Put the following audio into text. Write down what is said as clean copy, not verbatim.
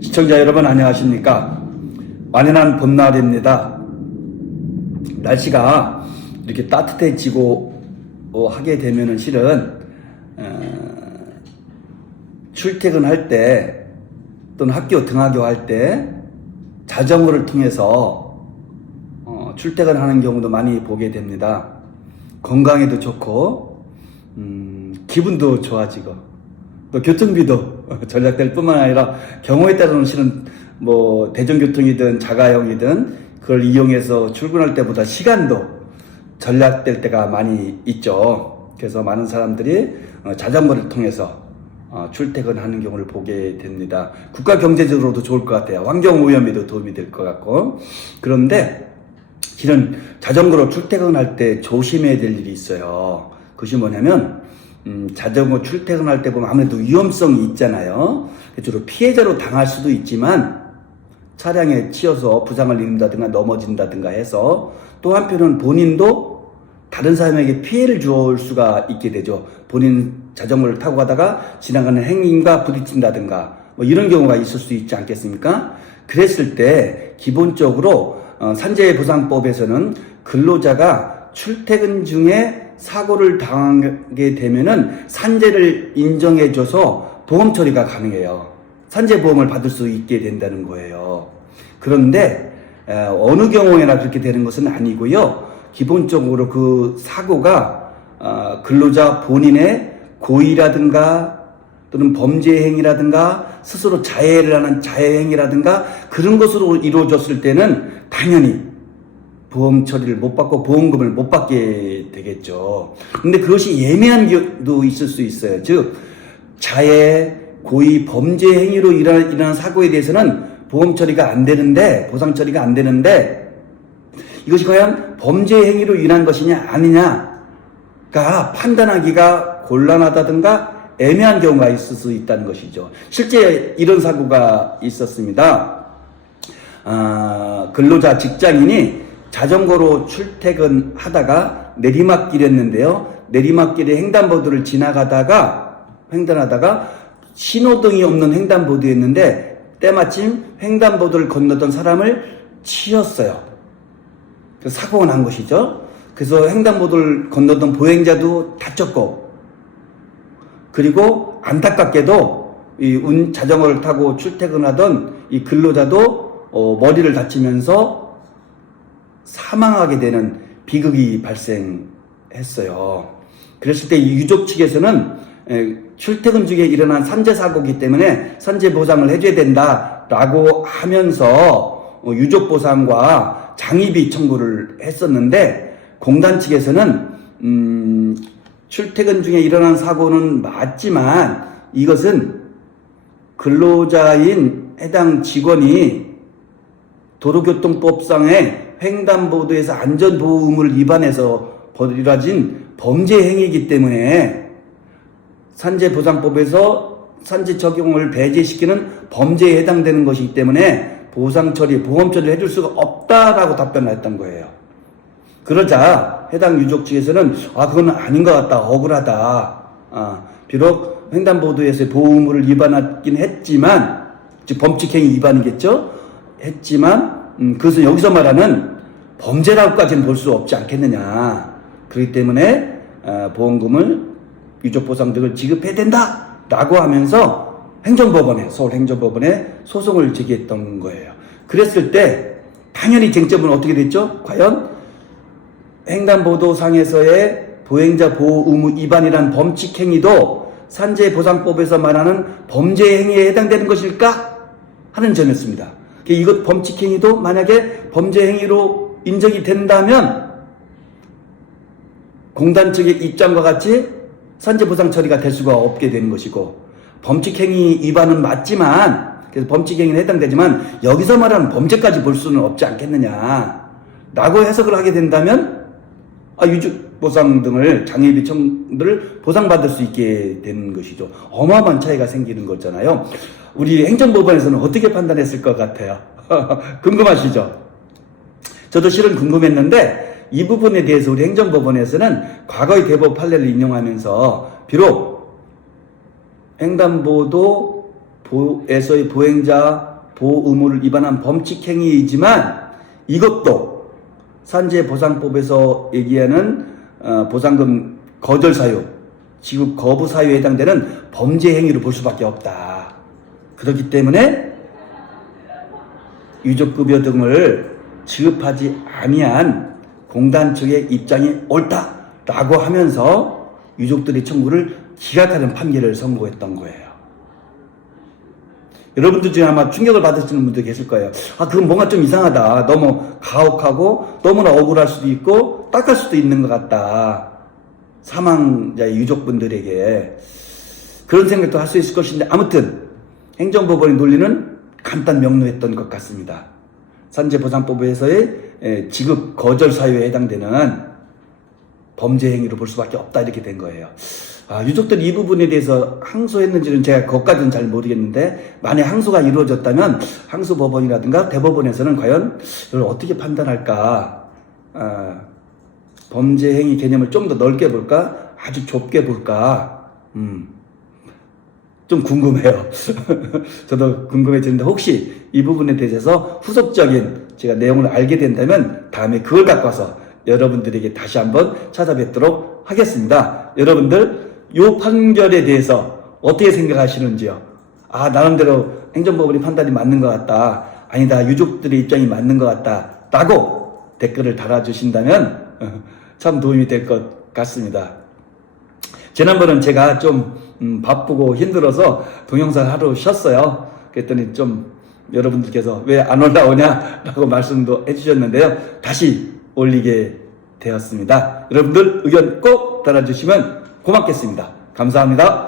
시청자 여러분 안녕하십니까? 완연한 봄날입니다. 날씨가 이렇게 따뜻해지고 하게 되면은 실은 출퇴근할 때 또는 학교 등하교할 때 자전거를 통해서 출퇴근하는 경우도 많이 보게 됩니다. 건강에도 좋고 기분도 좋아지고 또 교통비도 절약될 뿐만 아니라 경우에 따라서는 실은 뭐 대중교통이든 자가용이든 그걸 이용해서 출근할 때보다 시간도 절약될 때가 많이 있죠. 그래서 많은 사람들이 자전거를 통해서 출퇴근하는 경우를 보게 됩니다. 국가 경제적으로도 좋을 것 같아요. 환경오염에도 도움이 될 것 같고. 그런데 실은 자전거로 출퇴근할 때 조심해야 될 일이 있어요. 그것이 뭐냐면 자전거 출퇴근할 때 보면 아무래도 위험성이 있잖아요. 주로 피해자로 당할 수도 있지만 차량에 치여서 부상을 입는다든가 넘어진다든가 해서 또 한편은 본인도 다른 사람에게 피해를 줄 수가 있게 되죠. 본인 자전거를 타고 가다가 지나가는 행인과 부딪힌다든가 뭐 이런 경우가 있을 수 있지 않겠습니까? 그랬을 때 기본적으로 산재보상법에서는 근로자가 출퇴근 중에 사고를 당하게 되면은 산재를 인정해줘서 보험 처리가 가능해요. 산재보험을 받을 수 있게 된다는 거예요. 그런데 어느 경우에나 그렇게 되는 것은 아니고요. 기본적으로 그 사고가 근로자 본인의 고의라든가 또는 범죄 행위라든가 스스로 자해를 하는 자해행위라든가 그런 것으로 이루어졌을 때는 당연히 보험 처리를 못 받고 보험금을 못 받게 되겠죠. 근데 그것이 예매한 경우도 있을 수 있어요. 즉 자해, 고의, 범죄 행위로 일어난 사고에 대해서는 보험 처리가 안 되는데, 보상 처리가 안 되는데 이것이 과연 범죄 행위로 인한 것이냐 아니냐가 판단하기가 곤란하다든가 애매한 경우가 있을 수 있다는 것이죠. 실제 이런 사고가 있었습니다. 근로자 직장인이 자전거로 출퇴근하다가 내리막길이었는데요. 내리막길에 횡단보도를 횡단하다가 신호등이 없는 횡단보도였는데 때마침 횡단보도를 건너던 사람을 치였어요. 그래서 사고가 난 것이죠. 그래서 횡단보도를 건너던 보행자도 다쳤고, 그리고 안타깝게도 이 자전거를 타고 출퇴근하던 이 근로자도 머리를 다치면서 사망하게 되는 비극이 발생했어요. 그랬을 때 이 유족 측에서는 출퇴근 중에 일어난 산재 사고이기 때문에 산재 보상을 해줘야 된다라고 하면서 유족 보상과 장의비 청구를 했었는데 공단 측에서는 출퇴근 중에 일어난 사고는 맞지만 이것은 근로자인 해당 직원이 도로교통법상의 횡단보도에서 안전보호의무를 위반해서 벌어진 범죄 행위이기 때문에 산재보상법에서 산재 적용을 배제시키는 범죄에 해당되는 것이기 때문에 보상 처리, 보험 처리를 해줄 수가 없다라고 답변을 했던 거예요. 그러자 해당 유족 측에서는 그건 아닌 것 같다, 억울하다. 비록 횡단보도에서의 보호 의무를 위반하긴 했지만, 즉 범칙행위 위반이겠죠. 했지만 그것은 여기서 말하는 범죄라고까지는 볼 수 없지 않겠느냐. 그렇기 때문에 보험금을 유족보상 등을 지급해야 된다라고 하면서 서울행정법원에 소송을 제기했던 거예요. 그랬을 때 당연히 쟁점은 어떻게 됐죠? 과연 횡단보도상에서의 보행자 보호 의무 위반이란 범칙행위도 산재보상법에서 말하는 범죄 행위에 해당되는 것일까? 하는 점이었습니다. 이것 범칙행위도 만약에 범죄 행위로 인정이 된다면 공단 측의 입장과 같이 산재보상 처리가 될 수가 없게 되는 것이고, 범칙행위 위반은 맞지만, 그래서 범칙행위는 해당되지만 여기서 말하는 범죄까지 볼 수는 없지 않겠느냐 라고 해석을 하게 된다면 유족보상 등을 장애비 청구를 보상받을 수 있게 되는 것이죠. 어마어마한 차이가 생기는 거잖아요. 우리 행정법원에서는 어떻게 판단했을 것 같아요? 궁금하시죠? 저도 실은 궁금했는데 이 부분에 대해서 우리 행정법원에서는 과거의 대법 판례를 인용하면서 비록 횡단보도 에서의 보행자 보호 의무를 위반한 범칙 행위이지만 이것도 산재보상법에서 얘기하는 보상금 거절 사유, 지급 거부 사유에 해당되는 범죄 행위로 볼 수밖에 없다. 그렇기 때문에 유족급여 등을 지급하지 아니한 공단 측의 입장이 옳다라고 하면서 유족들의 청구를 기각하는 판결을 선고했던 거예요. 여러분들 중에 아마 충격을 받으시는 분들 계실 거예요. 그건 뭔가 좀 이상하다. 너무 가혹하고 너무나 억울할 수도 있고 딱할 수도 있는 것 같다. 사망자의 유족분들에게 그런 생각도 할 수 있을 것인데, 아무튼 행정법원의 논리는 간단 명료했던 것 같습니다. 산재보상법에서의 지급 거절 사유에 해당되는 범죄 행위로 볼 수밖에 없다, 이렇게 된 거예요. 유족들이 이 부분에 대해서 항소했는지는 제가 그것까지는 잘 모르겠는데, 만약 항소가 이루어졌다면 항소법원이라든가 대법원에서는 과연 이걸 어떻게 판단할까, 범죄 행위 개념을 좀 더 넓게 볼까, 아주 좁게 볼까, 좀 궁금해요. 저도 궁금해지는데, 혹시 이 부분에 대해서 후속적인 제가 내용을 알게 된다면 다음에 그걸 갖고 와서 여러분들에게 다시 한번 찾아뵙도록 하겠습니다. 여러분들 이 판결에 대해서 어떻게 생각하시는지요? 나름대로 행정법원의 판단이 맞는 것 같다, 아니다, 유족들의 입장이 맞는 것 같다 라고 댓글을 달아주신다면 참 도움이 될 것 같습니다. 지난번은 제가 좀 바쁘고 힘들어서 동영상 하루 쉬었어요. 그랬더니 좀 여러분들께서 왜 안 올라오냐 라고 말씀도 해주셨는데요, 다시 올리게 되었습니다. 여러분들 의견 꼭 달아주시면 고맙겠습니다. 감사합니다.